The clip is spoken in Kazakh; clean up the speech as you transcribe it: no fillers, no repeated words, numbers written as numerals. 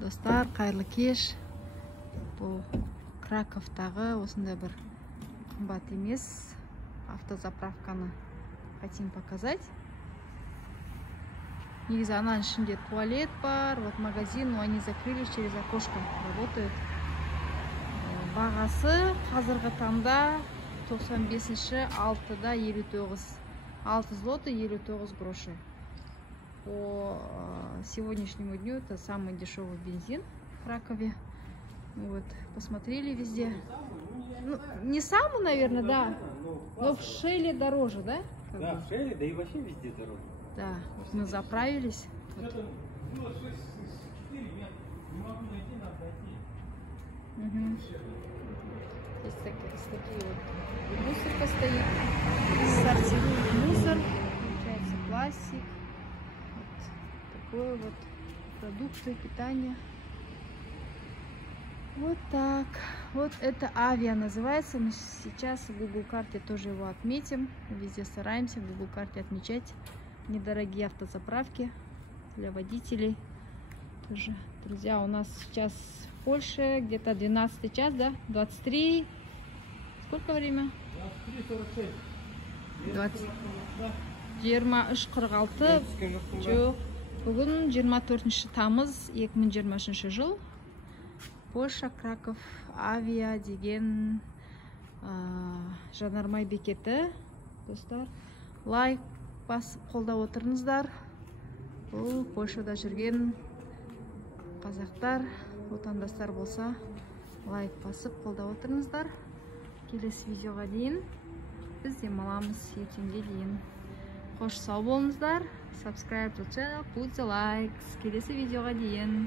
Достар, қайырлы кеш. Бұл Краковтағы осындай бір қымбат емес автозаправканы хотим показать. Негізі ананың ішінде туалет бар, вот магазин, но они закрылись, через окошко работают. Бағасы қазіргі таңда 95-ші 6-да 59. 6 злоты 59 грошей. По сегодняшнему дню это самый дешевый бензин в Кракове. Вот, посмотрели везде. Ну, не самый, наверное, да. Но в Шелле дороже, да? Да, в Шелле, да и вообще везде дороже. Да, мы заправились. Вот. Угу. Здесь такие вот мусорка стоит. Сортируют мусор. Получается пластик. Вот такое вот продукты, питание. Вот так. Вот это Авиа называется. Мы сейчас в Google карте тоже его отметим. Везде стараемся в Google карте отмечать недорогие автозаправки для водителей. Тоже, друзья, у нас сейчас в Польше где-то 12 час, да? 23. Сколько время? 23:46. 23:46. Жоқ. Бүгін 24 тамыз 2023 жыл. Польша, Краков, Авиа деген жанармай бекеті. Достар, лайк басып қолдап отырыңыздар. Бұл Польшада жүрген қазақтар, отандастар болса, лайк басып қолдап отырыңыздар. Келесі видеоға дейін біз демаламыз, ертеңге дейін. Қош сау болыңыздар. Subscribe to channel, put the likes. Келесі видеоға дейін.